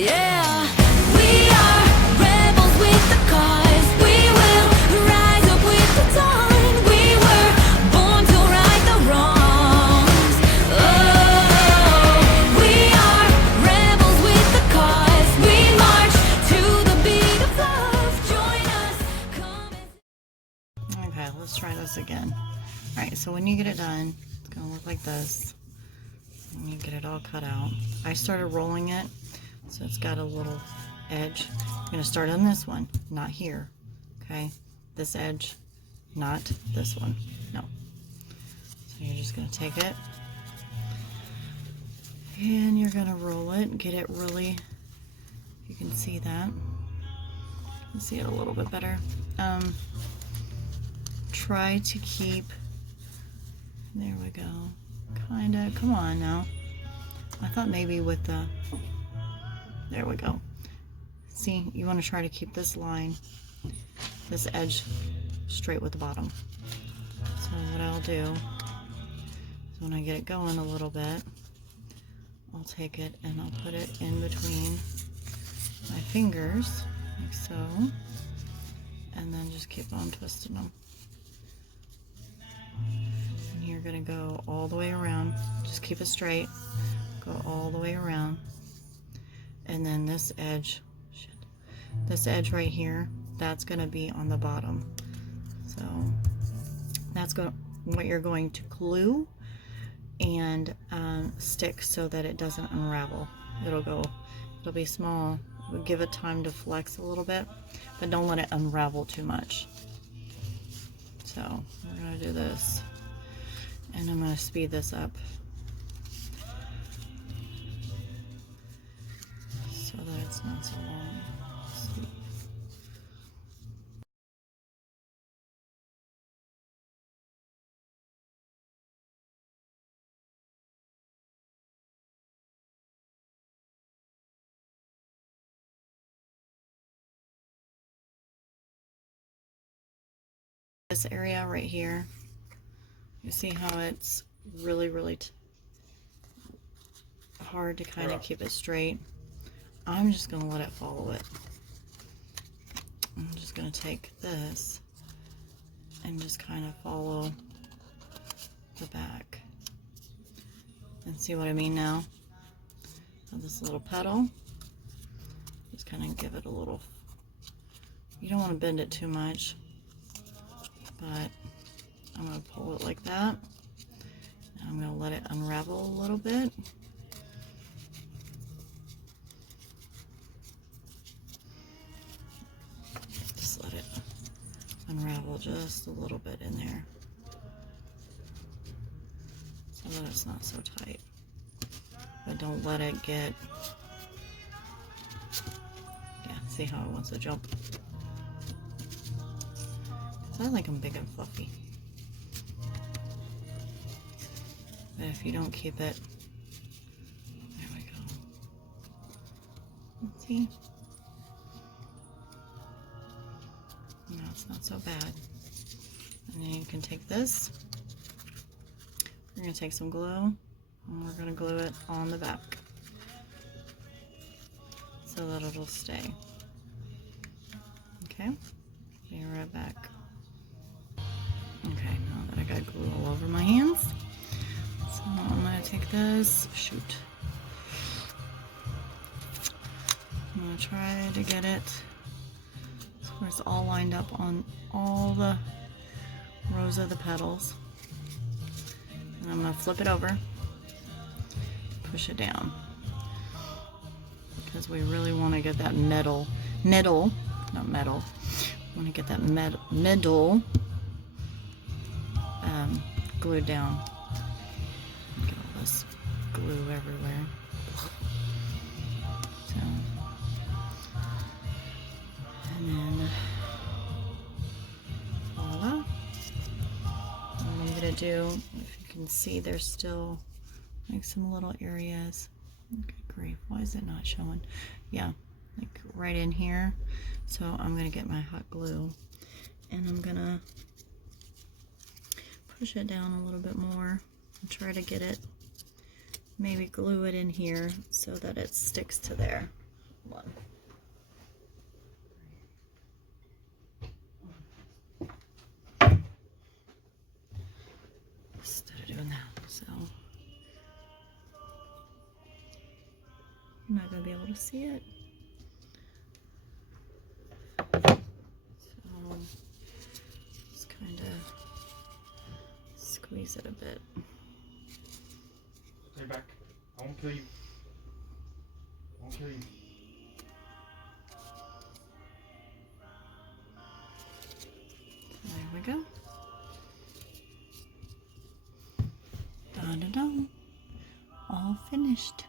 Yeah, we are rebels with the cause. We will rise up with the dawn. We were born to right the wrongs. Oh, we are rebels with the cause. We march to the beat of love. Join us, come and... Okay, let's try this again. Alright, so when you get it done, it's going to look like this. And you get it all cut out. I started rolling it, so it's got a little edge. I'm going to start on this one, not here. Okay, this edge, not this one. No. So you're just going to take it, and you're going to roll it, get it really, you can see that. You can see it a little bit better. Try to keep, there we go, kinda, come on now. I thought maybe with the, there we go. See, you want to try to keep this line, this edge straight with the bottom. So what I'll do is when I get it going a little bit, I'll take it and I'll put it in between my fingers, like so, and then just keep on twisting them. And you're going to go all the way around, just keep it straight, go all the way around, and then this edge, this edge right here, that's going to be on the bottom. So that's what you're going to glue and stick so that it doesn't unravel. It'll be small. We'll give it time to flex a little bit, but don't let it unravel too much. So we're going to do this, and I'm going to speed this up so that it's not so long. Sweet. This area right here, you see how it's really hard to kind of keep it straight. I'm just going to let it follow it. I'm just going to take this and just kind of follow the back. And see what I mean now? So this little petal, just kind of give it a little, you don't want to bend it too much, but I'm going to pull it like that. And I'm going to let it unravel a little bit. Just let it unravel just a little bit in there so that it's not so tight. But don't let it get, yeah, see how it wants to jump? I like them big and fluffy. But if you don't keep it, there we go. Let's see? No, it's not so bad. And then you can take this. We're going to take some glue, and we're going to glue it on the back so that it'll stay. Okay? Be right back. Okay, now that I got glue all over my hands, so I'm going to take this, shoot, I'm going to try to get it so where it's all lined up on all the rows of the petals, and I'm going to flip it over, push it down, because we really want to get that middle, not metal, we want to get that middle glued down. Get all this glue everywhere. So, and then voila. What I'm gonna do, if you can see, there's still like some little areas. Okay, great. Why is it not showing? Yeah, like right in here. So I'm gonna get my hot glue, and I'm gonna push it down a little bit more and try to get it, maybe glue it in here so that it sticks to there. One. Instead of doing that, so you're not gonna be able to see it. So just kind of squeeze it a bit. Stay back. I won't kill you. I won't kill you. There we go. Dun dun dun. All finished.